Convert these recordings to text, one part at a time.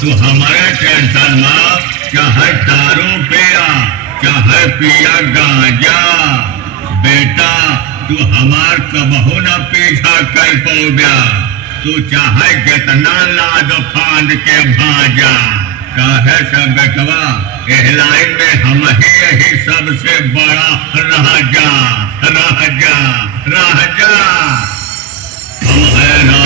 तू हमारे टेंशन में चाहे दारू पिया चाहे पिया गांजा, बेटा तू हमार कबहू न पीछा कर पौब्या। तू चाहे कितना लाद फांद के भाजा, कहे सब बेटवा एह लाइन में हम ही यही सबसे बड़ा राजा राजा राजा हम है ना।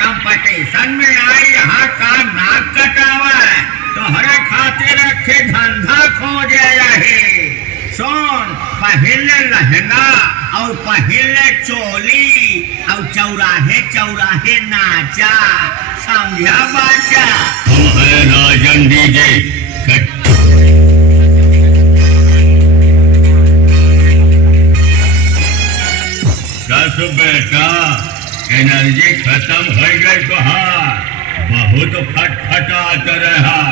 कंपटीशन में आई यहाँ का नाक कटावा तोहरे खातिर रखे धंधा खोजे रही। सोन पहले लहंगा और पहले चोली और चौराहे चौराहे नाचा, समझा बाचा। हम है राजन डीजे। बेटा एनर्जी खत्म हो गई तोहार, बहुत फटफटात रहा।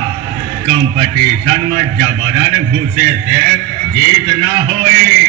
कंपटीशन में जबरन घुसे से जीत ना होई।